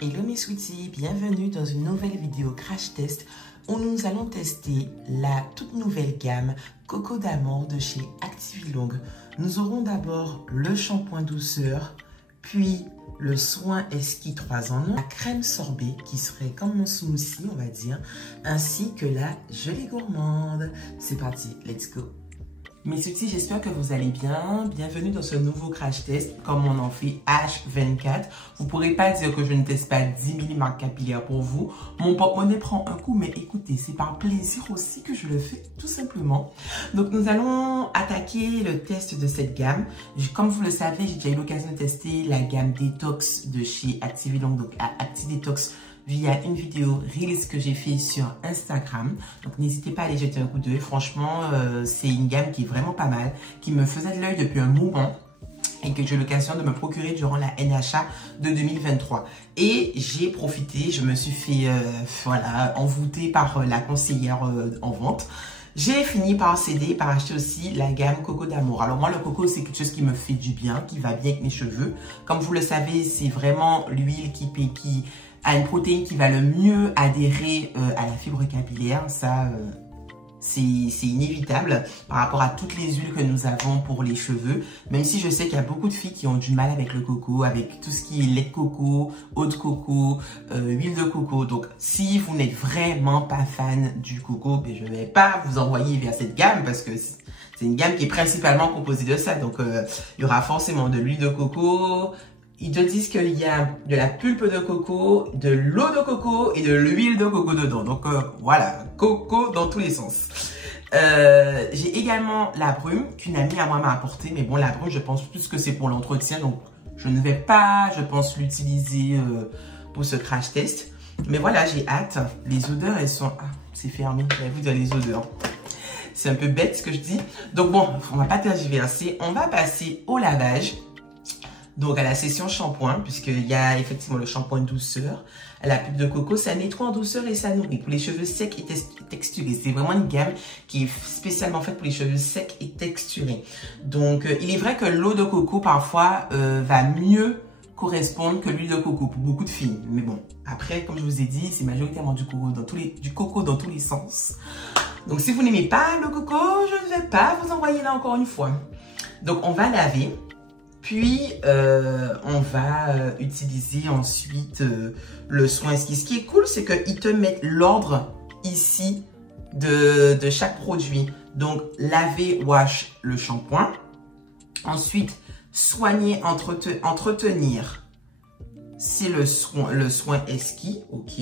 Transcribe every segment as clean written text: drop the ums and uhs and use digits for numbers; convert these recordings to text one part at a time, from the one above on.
Hello mes sweeties, bienvenue dans une nouvelle vidéo crash test où nous allons tester la toute nouvelle gamme Coco d'Amour de chez Activilong. Nous aurons d'abord le shampoing douceur, puis le soin Esquis 3 en 1, la crème sorbet qui serait comme mon smoothie on va dire, ainsi que la gelée gourmande. C'est parti, let's go! Mes sweeties, j'espère que vous allez bien. Bienvenue dans ce nouveau crash test, comme on en fait H24. Vous ne pourrez pas dire que je ne teste pas 10 000 marques capillaires pour vous. Mon porte-monnaie prend un coup, mais écoutez, c'est par plaisir aussi que je le fais, tout simplement. Donc, nous allons attaquer le test de cette gamme. Comme vous le savez, j'ai déjà eu l'occasion de tester la gamme Détox de chez Activilong, donc Acti Détox, via une vidéo Reels que j'ai fait sur Instagram. Donc n'hésitez pas à aller jeter un coup d'œil. Franchement, c'est une gamme qui est vraiment pas mal, qui me faisait de l'œil depuis un moment et que j'ai eu l'occasion de me procurer durant la NHA de 2023. Et j'ai profité, je me suis fait voilà, envoûter par la conseillère en vente. J'ai fini par céder, par acheter aussi la gamme Coco d'Amour. Alors moi, le coco, c'est quelque chose qui me fait du bien, qui va bien avec mes cheveux. Comme vous le savez, c'est vraiment l'huile qui a une protéine qui va le mieux adhérer à la fibre capillaire. Ça, c'est inévitable par rapport à toutes les huiles que nous avons pour les cheveux. Même si je sais qu'il y a beaucoup de filles qui ont du mal avec le coco, avec tout ce qui est lait de coco, eau de coco, huile de coco. Donc, si vous n'êtes vraiment pas fan du coco, ben, je ne vais pas vous envoyer vers cette gamme parce que c'est une gamme qui est principalement composée de ça. Donc, il y aura forcément de l'huile de coco. Ils te disent qu'il y a de la pulpe de coco, de l'eau de coco et de l'huile de coco dedans. Donc voilà, coco dans tous les sens. J'ai également la brume qu'une amie à moi m'a apportée. Mais bon, la brume, je pense plus que c'est pour l'entretien. Donc je ne vais pas, je pense, l'utiliser pour ce crash test. Mais voilà, j'ai hâte. Les odeurs, elles sont... Ah, c'est fermé, j'avais vu dans les odeurs. C'est un peu bête ce que je dis. Donc bon, on va pas tergiverser. On va passer au lavage. Donc, à la session shampoing, puisqu'il y a effectivement le shampoing douceur, la pulpe de coco, ça nettoie en douceur et ça nourrit pour les cheveux secs et texturés. C'est vraiment une gamme qui est spécialement faite pour les cheveux secs et texturés. Donc, il est vrai que l'eau de coco, parfois, va mieux correspondre que l'huile de coco pour beaucoup de filles. Mais bon, après, comme je vous ai dit, c'est majoritairement du coco dans tous les sens. Donc, si vous n'aimez pas le coco, je ne vais pas vous envoyer là encore une fois. Donc, on va laver. Puis, on va utiliser ensuite le soin Esquis. Ce qui est cool, c'est qu'ils te mettent l'ordre ici de chaque produit. Donc, laver, wash, le shampoing. Ensuite, soigner, entretenir, c'est le soin Esquis. OK.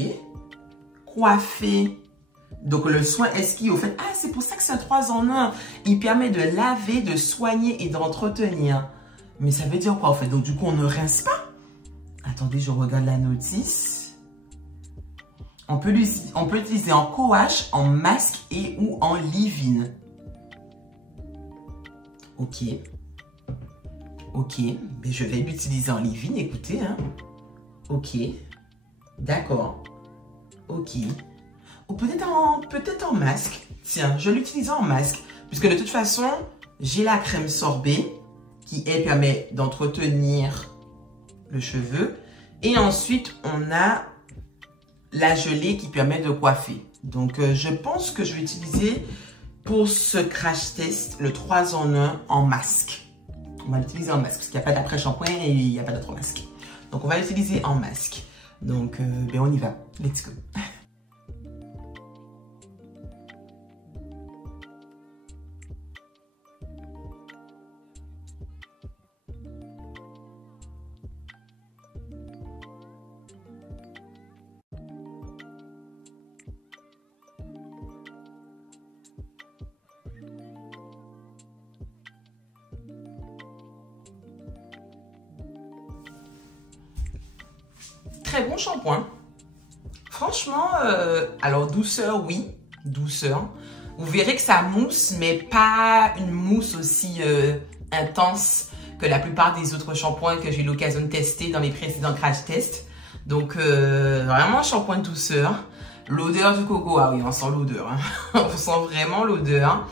Coiffer. Donc, le soin Esquis, au fait, ah, c'est pour ça que c'est un 3 en 1. Il permet de laver, de soigner et d'entretenir. Mais ça veut dire quoi en fait? Donc du coup, on ne rince pas. Attendez, je regarde la notice. On peut l'utiliser en co-wash, en masque et ou en leave-in. Ok. Ok. Mais je vais l'utiliser en leave-in, écoutez. Hein. Ok. D'accord. Ok. Ou peut-être en masque. Tiens, je l'utilise en masque. Puisque de toute façon, j'ai la crème sorbet qui, elle, permet d'entretenir le cheveu. Et ensuite, on a la gelée qui permet de coiffer. Donc, je pense que je vais utiliser pour ce crash test le 3 en 1 en masque. On va l'utiliser en masque parce qu'il n'y a pas d'après-shampoing et il n'y a pas d'autre masque. Donc, on va l'utiliser en masque. Donc, ben, on y va. Let's go. très bon shampoing. Franchement, alors douceur, oui, douceur. Vous verrez que ça mousse, mais pas une mousse aussi intense que la plupart des autres shampoings que j'ai eu l'occasion de tester dans les précédents crash tests. Donc, vraiment un shampoing de douceur. L'odeur du coco, ah oui, on sent l'odeur. Hein. On sent vraiment l'odeur.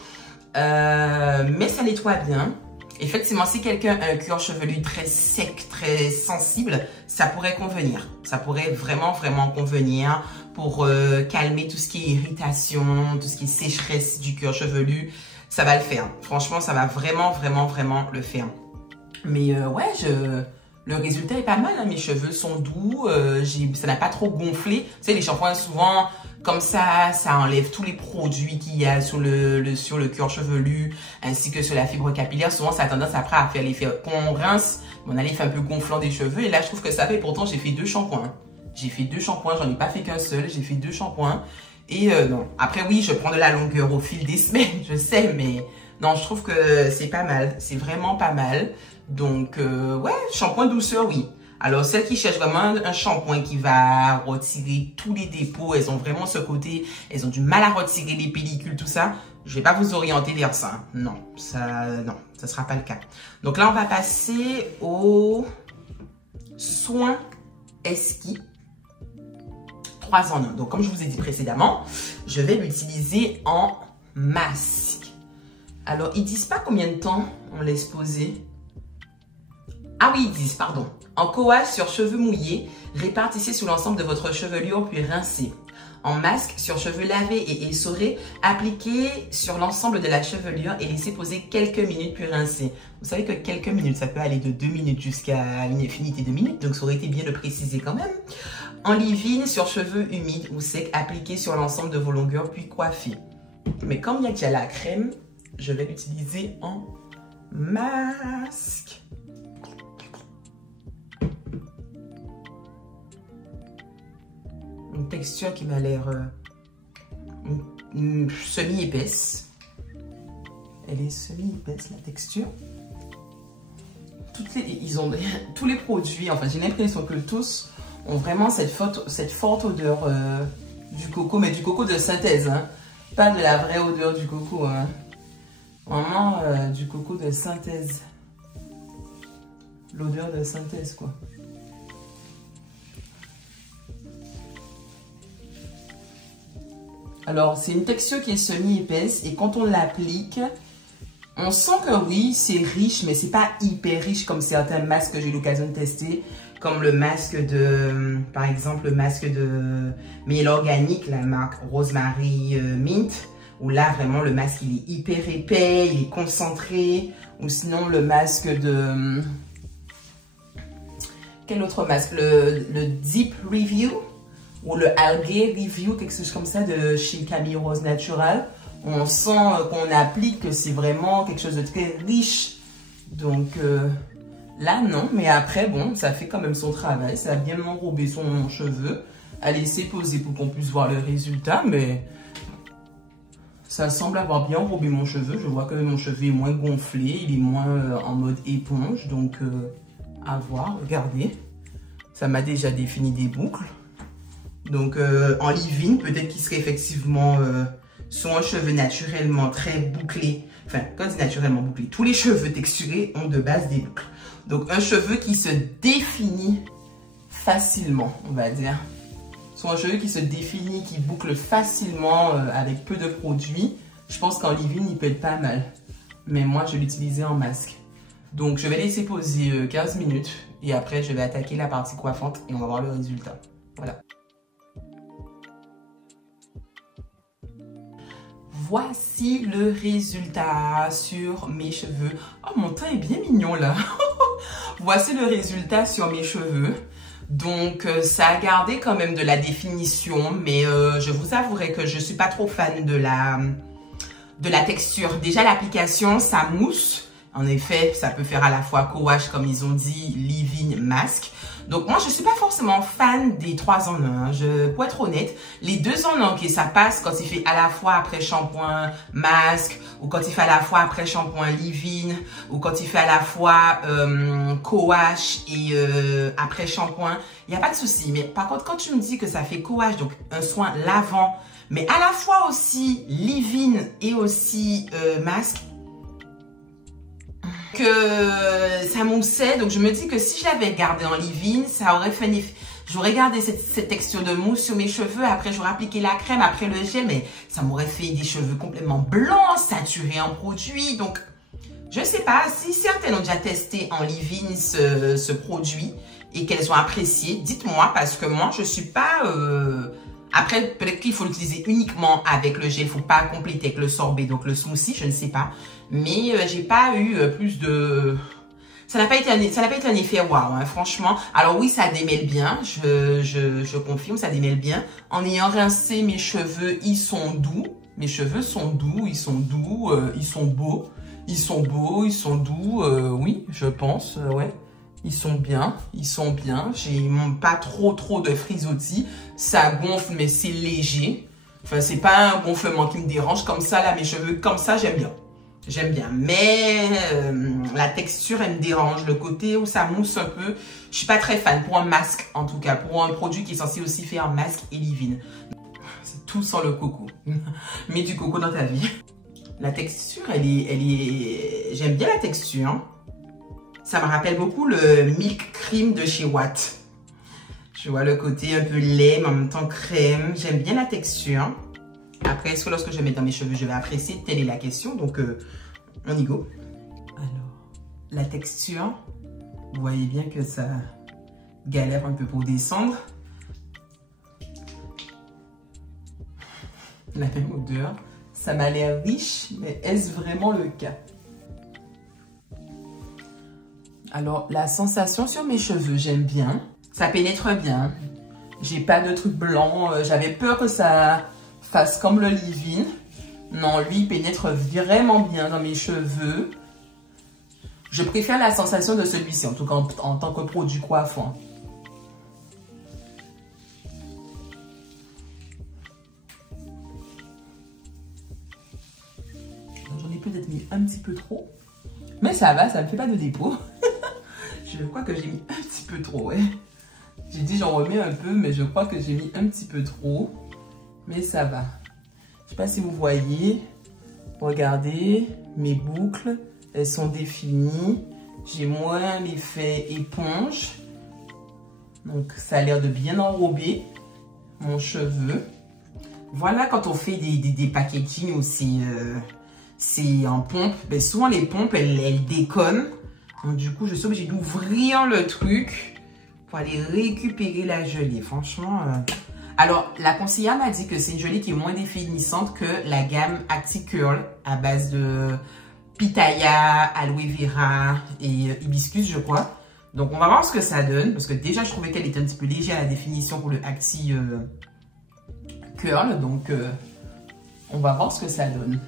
Mais ça nettoie bien. Effectivement, si quelqu'un a un cuir chevelu très sec, très sensible, ça pourrait convenir. Ça pourrait vraiment, vraiment convenir pour calmer tout ce qui est irritation, tout ce qui est sécheresse du cuir chevelu. Ça va le faire. Franchement, ça va vraiment, vraiment, vraiment le faire. Mais ouais, le résultat est pas mal. Hein. Mes cheveux sont doux. Ça n'a pas trop gonflé. Tu sais, les shampoings, souvent, comme ça enlève tous les produits qu'il y a sur le cuir chevelu, ainsi que sur la fibre capillaire. Souvent, ça a tendance après à faire l'effet, quand on rince, on a l'effet un peu gonflant des cheveux. Et là, je trouve que ça fait. Pourtant, j'ai fait 2 shampoings. J'ai fait 2 shampoings. J'en ai pas fait qu'un seul. J'ai fait 2 shampoings. Et non. Après, oui, je prends de la longueur au fil des semaines, je sais, mais non, je trouve que c'est pas mal. C'est vraiment pas mal. Donc, ouais, shampoing douceur, oui. Alors, celles qui cherchent vraiment un shampoing qui va retirer tous les dépôts, elles ont vraiment ce côté, elles ont du mal à retirer les pellicules, tout ça. Je vais pas vous orienter vers ça. Non, ça sera pas le cas. Donc là, on va passer au soin Esquis 3 en 1. Donc, comme je vous ai dit précédemment, je vais l'utiliser en masque. Alors, ils disent pas combien de temps on laisse poser. Ah oui, ils disent, pardon. En coague sur cheveux mouillés, répartissez sur l'ensemble de votre chevelure puis rincez. En masque sur cheveux lavés et essorés, appliquez sur l'ensemble de la chevelure et laissez poser quelques minutes puis rincez. Vous savez que quelques minutes, ça peut aller de 2 minutes jusqu'à une infinité de minutes, donc ça aurait été bien de préciser quand même. En leave-in sur cheveux humides ou secs, appliquez sur l'ensemble de vos longueurs puis coiffez. Mais comme il y a déjà la crème, je vais l'utiliser en masque. Une texture qui m'a l'air semi-épaisse. Elle est semi-épaisse, la texture. Ils ont tous les produits, enfin j'ai l'impression que tous ont vraiment cette forte odeur du coco, mais du coco de synthèse, hein. Pas de la vraie odeur du coco, hein. Vraiment du coco de synthèse. L'odeur de synthèse, quoi. Alors, c'est une texture qui est semi-épaisse et quand on l'applique, on sent que oui, c'est riche, mais c'est pas hyper riche comme certains masques que j'ai eu l'occasion de tester, comme le masque de, par exemple, le masque de miel organique, la marque Rosemary Mint, où là, vraiment, le masque, il est hyper épais, il est concentré, ou sinon, le masque de... Quel autre masque? Le Deep Review ou le Algae Review, quelque chose comme ça de chez Camille Rose Natural. On sent qu'on applique que c'est vraiment quelque chose de très riche. Donc là, non. Mais après, bon, ça fait quand même son travail. Ça a bien enrobé son cheveu. À laisser poser pour qu'on puisse voir le résultat. Mais ça semble avoir bien enrobé mon cheveu. Je vois que mon cheveu est moins gonflé. Il est moins en mode éponge. Donc, à voir. Regardez. Ça m'a déjà défini des boucles. Donc, en leave-in, peut-être qu'il serait effectivement soit un cheveu naturellement très bouclé. Enfin, quand je dis naturellement bouclé, tous les cheveux texturés ont de base des boucles. Donc, un cheveu qui se définit facilement, on va dire. Soit un cheveu qui se définit, qui boucle facilement avec peu de produits. Je pense qu'en leave-in, il peut être pas mal. Mais moi, je l'utilisais en masque. Donc, je vais laisser poser 15 minutes. Et après, je vais attaquer la partie coiffante et on va voir le résultat. Voilà. Voici le résultat sur mes cheveux. Oh, mon teint est bien mignon là. Voici le résultat sur mes cheveux. Donc, ça a gardé quand même de la définition, mais je vous avouerai que je ne suis pas trop fan de la texture. Déjà, l'application, ça mousse, En effet, ça peut faire à la fois co-wash, comme ils ont dit, leave-in, masque. Donc, moi, je suis pas forcément fan des 3 en 1. Pour être honnête, les 2 en 1, ok, ça passe quand il fait à la fois après shampoing, masque, ou quand il fait à la fois après shampoing, leave-in, ou quand il fait à la fois co-wash et après shampoing. Il n'y a pas de souci. Mais par contre, quand tu me dis que ça fait co-wash, donc un soin lavant, mais à la fois aussi leave-in et aussi masque, que ça moussait. Donc, je me dis que si je l'avais gardé en leave-in, ça aurait fait un effet. J'aurais gardé cette texture de mousse sur mes cheveux. Après, j'aurais appliqué la crème, après le gel. Mais ça m'aurait fait des cheveux complètement blancs, saturés en produit. Donc, je sais pas. Si certaines ont déjà testé en leave-in ce produit et qu'elles ont apprécié, dites-moi. Parce que moi, je suis pas... Après, peut-être qu'il faut l'utiliser uniquement avec le gel. Il ne faut pas compléter avec le sorbet, donc le smoothie, je ne sais pas. Mais j'ai pas eu plus de... Ça n'a pas été un effet waouh, hein, franchement. Alors oui, ça démêle bien, je confirme, ça démêle bien. En ayant rincé mes cheveux, ils sont doux. Mes cheveux sont doux, ils sont doux, ils sont beaux. Ils sont beaux, ils sont doux, oui, je pense, ouais. Ils sont bien, j'ai pas trop de frisottis. Ça gonfle, mais c'est léger. Enfin, c'est pas un gonflement qui me dérange. Comme ça, là, mes cheveux, comme ça, j'aime bien. J'aime bien. Mais la texture, elle me dérange. Le côté où ça mousse un peu, je suis pas très fan. Pour un masque, en tout cas. Pour un produit qui est censé aussi faire un masque et leave-in. C'est tout sans le coco. Mets du coco dans ta vie. La texture, elle est... J'aime bien la texture. Ça me rappelle beaucoup le Milk Cream de chez Watt. Je vois le côté un peu lait, mais en même temps crème. J'aime bien la texture. Après, est-ce que lorsque je vais mettre dans mes cheveux, je vais apprécier? Telle est la question. Donc, on y go. Alors, la texture, vous voyez bien que ça galère un peu pour descendre. La même odeur. Ça m'a l'air riche, mais est-ce vraiment le cas? Alors, la sensation sur mes cheveux, j'aime bien. Ça pénètre bien. J'ai pas de trucs blancs. J'avais peur que ça fasse comme le leave-in. Non, lui, il pénètre vraiment bien dans mes cheveux. Je préfère la sensation de celui-ci, en tout cas en tant que produit coiffant. J'en ai peut-être mis un petit peu trop. Mais ça va, ça ne me fait pas de dépôt. Je crois que j'ai mis un petit peu trop, ouais. J'ai dit j'en remets un peu, mais je crois que j'ai mis un petit peu trop. Mais ça va. Je ne sais pas si vous voyez. Regardez, mes boucles, elles sont définies. J'ai moins l'effet éponge. Donc ça a l'air de bien enrober mon cheveu. Voilà quand on fait des packaging aussi. C'est en pompe. Ben, souvent les pompes, elles déconnent. Donc du coup, je suis obligée d'ouvrir le truc pour aller récupérer la gelée. Franchement, alors la conseillère m'a dit que c'est une gelée qui est moins définissante que la gamme ActiCurl à base de pitaya, aloe vera et hibiscus, je crois. Donc on va voir ce que ça donne parce que déjà je trouvais qu'elle était un petit peu légère à la définition pour le ActiCurl. Donc on va voir ce que ça donne.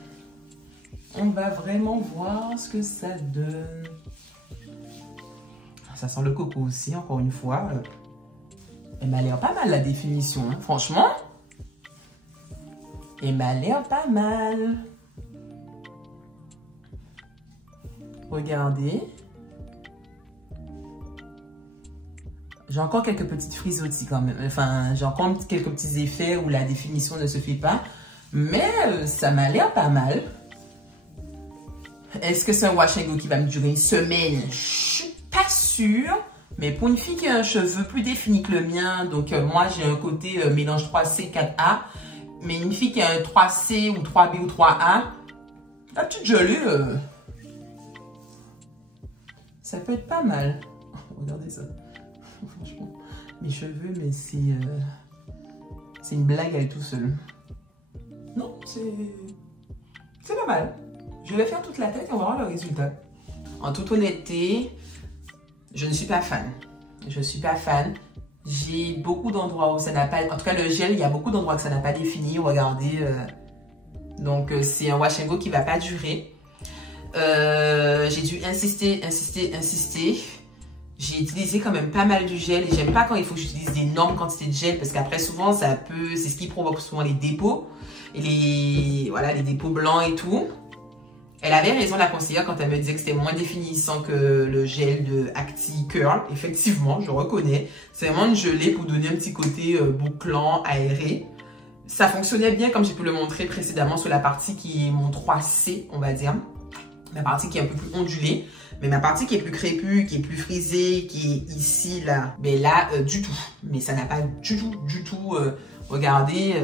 On va vraiment voir ce que ça donne. Ça sent le coco aussi, encore une fois. Elle m'a l'air pas mal, la définition. Hein. Franchement, elle m'a l'air pas mal. Regardez. J'ai encore quelques petites frisottis quand même. Enfin, j'ai encore quelques petits effets où la définition ne se fait pas. Mais ça m'a l'air pas mal. Est-ce que c'est un wash and go qui va me durer une semaine? Je suis pas sûre. Mais pour une fille qui a un cheveu plus défini que le mien, donc moi j'ai un côté mélange 3C, 4A. Mais une fille qui a un 3C ou 3B ou 3A, la petite gelée, ça peut être pas mal. Regardez ça. Franchement, mes cheveux, mais c'est une blague à elle tout seul. Non, c'est pas mal. Je vais faire toute la tête et on va voir le résultat. En toute honnêteté, je ne suis pas fan. Je ne suis pas fan. J'ai beaucoup d'endroits où ça n'a pas... En tout cas, le gel, il y a beaucoup d'endroits que ça n'a pas défini. Regardez. Donc, c'est un wash and go qui ne va pas durer. J'ai dû insister. J'ai utilisé quand même pas mal de gel et j'aime pas quand il faut que j'utilise d'énormes quantités de gel parce qu'après souvent c'est ce qui provoque souvent les dépôts et les dépôts blancs et tout. Elle avait raison la conseillère quand elle me disait que c'était moins définissant que le gel de Acti Curl. Effectivement, je reconnais. C'est vraiment une gelée pour donner un petit côté bouclant, aéré. Ça fonctionnait bien comme j'ai pu le montrer précédemment sur la partie qui est mon 3C, on va dire. La partie qui est un peu plus ondulée. Mais ma partie qui est plus crépue, qui est plus frisée, qui est ici, là, ben là, du tout. Mais ça n'a pas du tout, regardez,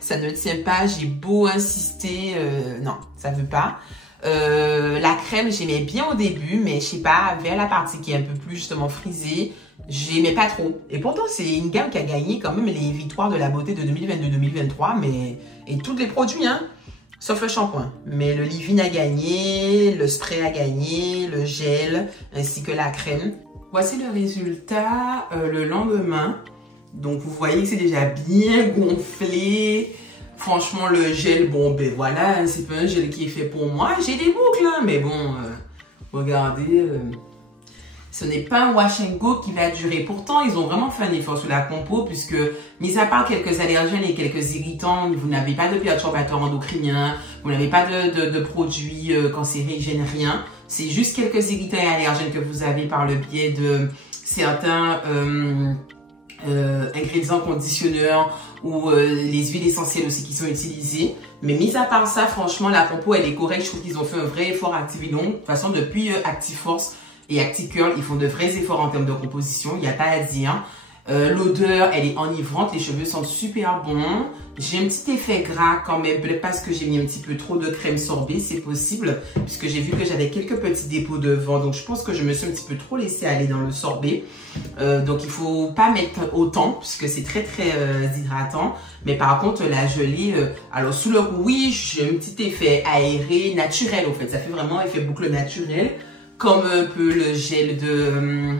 ça ne tient pas. J'ai beau insister, non, ça veut pas. La crème, j'aimais bien au début, mais je sais pas, vers la partie qui est un peu plus justement frisée, j'aimais pas trop. Et pourtant, c'est une gamme qui a gagné quand même les victoires de la beauté de 2022-2023, mais et tous les produits, hein. Sauf le shampoing. Mais le leave-in a gagné, le spray a gagné, le gel, ainsi que la crème. Voici le résultat le lendemain. Donc, vous voyez que c'est déjà bien gonflé. Franchement, le gel, bon, ben voilà, hein, c'est pas un gel qui est fait pour moi. J'ai des boucles, hein, mais bon, regardez... ce n'est pas un wash and go qui va durer. Pourtant, ils ont vraiment fait un effort sur la compo puisque, mis à part quelques allergènes et quelques irritants, vous n'avez pas de perturbateurs endocriniens, vous n'avez pas de produits cancérigènes, rien. C'est juste quelques irritants et allergènes que vous avez par le biais de certains ingrédients conditionneurs ou les huiles essentielles aussi qui sont utilisées. Mais mis à part ça, franchement, la compo, elle est correcte. Je trouve qu'ils ont fait un vrai effort Activilong. De toute façon, depuis Actiforce et Acti Curl, ils font de vrais efforts en termes de composition, il n'y a pas à dire. L'odeur, elle est enivrante, les cheveux sentent super bons. J'ai un petit effet gras quand même, peut-être parce que j'ai mis un petit peu trop de crème sorbet, c'est possible, puisque j'ai vu que j'avais quelques petits dépôts devant, donc je pense que je me suis un petit peu trop laissé aller dans le sorbet. Donc il faut pas mettre autant, puisque c'est très hydratant. Mais par contre, la gelée, alors sous le coup, oui, j'ai un petit effet aéré, naturel en fait, ça fait vraiment effet boucle naturelle. Comme un peu le gel de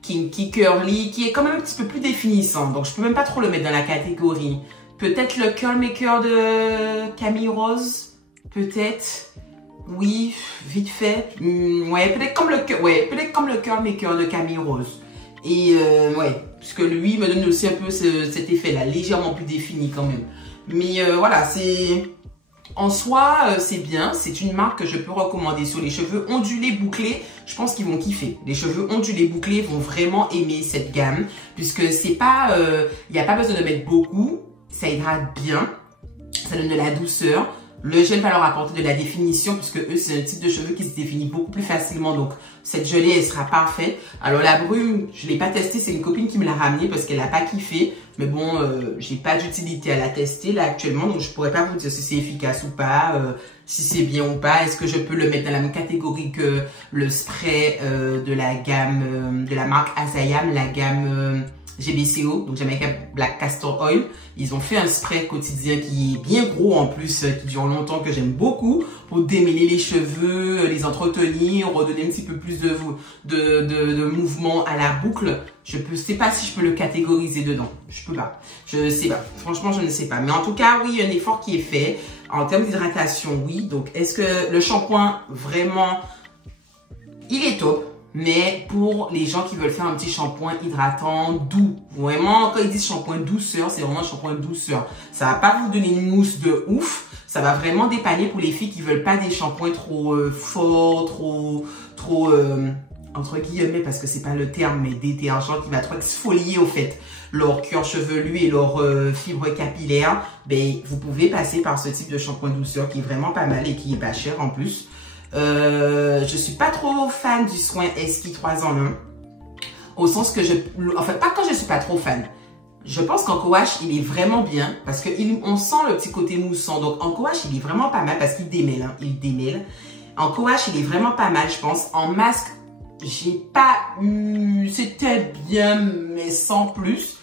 Kinky Curly, qui est quand même un petit peu plus définissant. Donc, je peux même pas trop le mettre dans la catégorie. Peut-être le Curl Maker de Camille Rose. Peut-être. Oui, vite fait. Ouais, peut-être comme le Curl Maker de Camille Rose. Et ouais, puisque lui me donne aussi un peu cet effet-là, légèrement plus défini quand même. Mais voilà, c'est... En soi, c'est bien. C'est une marque que je peux recommander sur les cheveux ondulés bouclés. Je pense qu'ils vont kiffer. Les cheveux ondulés bouclés vont vraiment aimer cette gamme. Puisque c'est pas... il n'y a pas besoin de mettre beaucoup. Ça hydrate bien. Ça donne de la douceur. Le gel va leur apporter de la définition puisque eux, c'est un type de cheveux qui se définit beaucoup plus facilement. Donc, cette gelée, elle sera parfaite. Alors, la brume, je ne l'ai pas testée. C'est une copine qui me l'a ramenée parce qu'elle n'a pas kiffé. Mais bon, j'ai pas d'utilité à la tester là actuellement. Donc, je pourrais pas vous dire si c'est efficace ou pas, si c'est bien ou pas. Est-ce que je peux le mettre dans la même catégorie que le spray de la gamme, de la marque Azayam, la gamme... GBCO, donc Jamaica Black Castor Oil. Ils ont fait un spray quotidien qui est bien gros en plus, qui dure longtemps, que j'aime beaucoup, pour démêler les cheveux, les entretenir, redonner un petit peu plus de mouvement à la boucle. Je sais pas si je peux le catégoriser dedans. Je peux pas. Je sais pas. Franchement, je ne sais pas. Mais en tout cas, oui, il y a un effort qui est fait. En termes d'hydratation, oui. Donc, est-ce que le shampoing, vraiment, il est top? Mais pour les gens qui veulent faire un petit shampoing hydratant, doux, vraiment, quand ils disent shampoing douceur, c'est vraiment un shampoing douceur. Ça va pas vous donner une mousse de ouf, ça va vraiment dépanner pour les filles qui veulent pas des shampoings trop forts, trop entre guillemets, parce que c'est pas le terme, mais détergent qui va trop exfolier au fait leur cuir chevelu et leurs fibres capillaires. Ben, vous pouvez passer par ce type de shampoing douceur qui est vraiment pas mal et qui est pas cher en plus. Je suis pas trop fan du soin Esquis 3 en 1. Au sens que enfin, pas quand je suis pas trop fan. Je pense qu'en co-wash, il est vraiment bien parce qu'on sent le petit côté moussant. Donc, en co-wash, il est vraiment pas mal parce qu'il démêle, hein, il démêle. En co-wash, il est vraiment pas mal, je pense. En masque, j'ai pas... c'était bien, mais sans plus.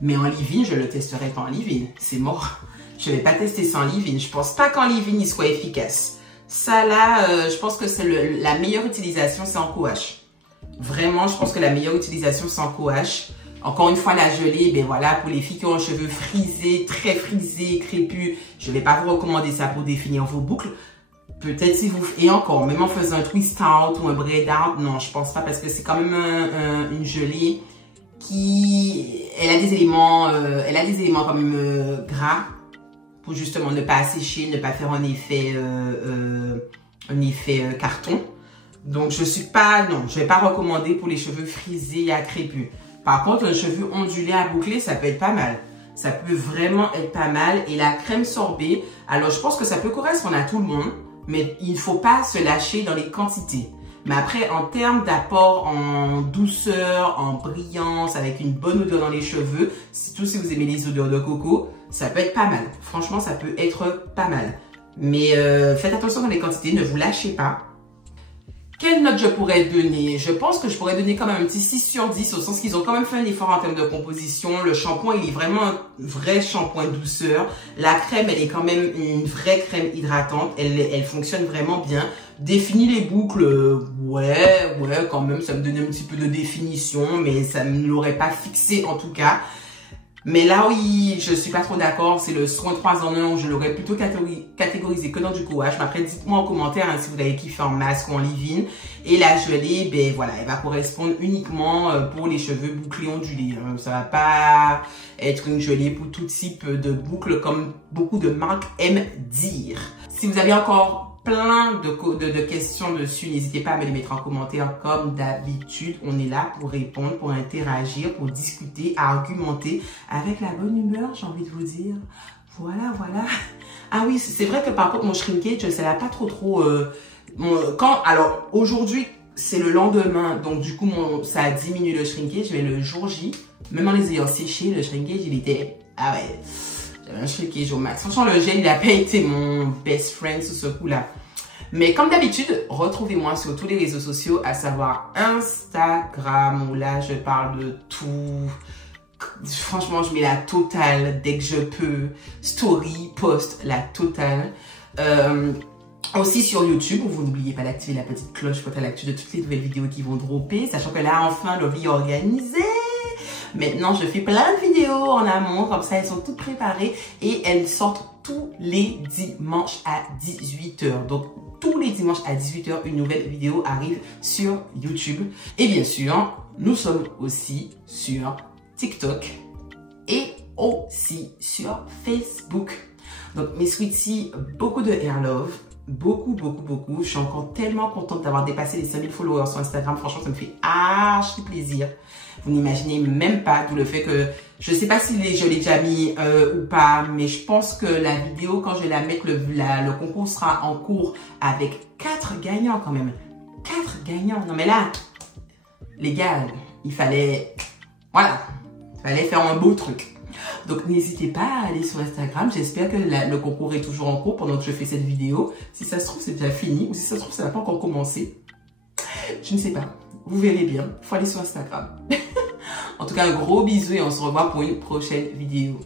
Mais en leave-in, je le testerai pas en leave-in. C'est mort. Je vais pas tester ça en leave-in. Je pense pas qu'en leave-in, il soit efficace. Ça là, je pense que c'est la meilleure utilisation, c'est en co-wash. Vraiment, je pense que la meilleure utilisation, c'est en co-wash. Encore une fois, la gelée, ben voilà, pour les filles qui ont les cheveux frisés, très frisés, crépus, je ne vais pas vous recommander ça pour définir vos boucles. Peut-être si vous... Et encore, même en faisant un twist out ou un braid out, non, je pense pas parce que c'est quand même une gelée qui... Elle a des éléments quand même gras pour justement ne pas assécher, ne pas faire un effet carton. Donc, je suis pas... Non, je vais pas recommander pour les cheveux frisés à crépus. Par contre, un cheveu ondulé à boucler, ça peut être pas mal. Ça peut vraiment être pas mal. Et la crème sorbet, alors je pense que ça peut correspondre à tout le monde. Mais il ne faut pas se lâcher dans les quantités. Mais après, en termes d'apport en douceur, en brillance, avec une bonne odeur dans les cheveux, surtout si vous aimez les odeurs de coco, ça peut être pas mal. Franchement, ça peut être pas mal. Mais faites attention dans les quantités, ne vous lâchez pas. Quelle note je pourrais donner? Je pense que je pourrais donner quand même un petit 6 sur 10 au sens qu'ils ont quand même fait un effort en termes de composition. Le shampoing, il est vraiment un vrai shampoing douceur. La crème, elle est quand même une vraie crème hydratante. Elle fonctionne vraiment bien. Définit les boucles, ouais, quand même, ça me donnait un petit peu de définition, mais ça ne l'aurait pas fixé en tout cas. Mais là, oui, je suis pas trop d'accord. C'est le soin 3 en 1 où je l'aurais plutôt catégorisé que dans du coage. Mais après, dites-moi en commentaire hein, si vous avez kiffé en masque ou en leave-in. Et la gelée, ben voilà, elle va correspondre uniquement pour les cheveux bouclés ondulés. Ça va pas être une gelée pour tout type de boucles comme beaucoup de marques aiment dire. Si vous avez encore plein de questions dessus, n'hésitez pas à me les mettre en commentaire comme d'habitude. On est là pour répondre, pour interagir, pour discuter, argumenter avec la bonne humeur, j'ai envie de vous dire. Voilà. Ah oui, c'est vrai que par contre, mon shrinkage, ça va pas trop... alors, aujourd'hui, c'est le lendemain, donc du coup, ça a diminué le shrinkage, mais le jour J, même en les ayant séchés, le shrinkage, il était... Ah ouais... un shrinkage au max. Franchement, le gel, il n'a pas été mon best friend sur ce coup-là. Mais comme d'habitude, retrouvez-moi sur tous les réseaux sociaux, à savoir Instagram, où là, je parle de tout. Franchement, je mets la totale dès que je peux. Story, post, la totale. Aussi sur YouTube, où vous n'oubliez pas d'activer la petite cloche pour être à l'actu de toutes les nouvelles vidéos qui vont dropper. Sachant que là, enfin, le vie est organisé. Maintenant, je fais plein de vidéos en amont, comme ça, elles sont toutes préparées et elles sortent tous les dimanches à 18 h. Donc, tous les dimanches à 18 h, une nouvelle vidéo arrive sur YouTube. Et bien sûr, nous sommes aussi sur TikTok et aussi sur Facebook. Donc, mes sweeties, beaucoup de hair love. Beaucoup. Je suis encore tellement contente d'avoir dépassé les 5000 followers sur Instagram. Franchement, ça me fait archi plaisir. Vous n'imaginez même pas, d'où le fait que je ne sais pas si je l'ai déjà mis ou pas, mais je pense que la vidéo, quand je vais la mettre, le concours sera en cours avec 4 gagnants quand même. 4 gagnants. Non mais là, les gars, il fallait, voilà, il fallait faire un beau truc. Donc, n'hésitez pas à aller sur Instagram. J'espère que le concours est toujours en cours pendant que je fais cette vidéo. Si ça se trouve, c'est déjà fini. Ou si ça se trouve, ça n'a pas encore commencé. Je ne sais pas. Vous verrez bien. Il faut aller sur Instagram. En tout cas, un gros bisou et on se revoit pour une prochaine vidéo.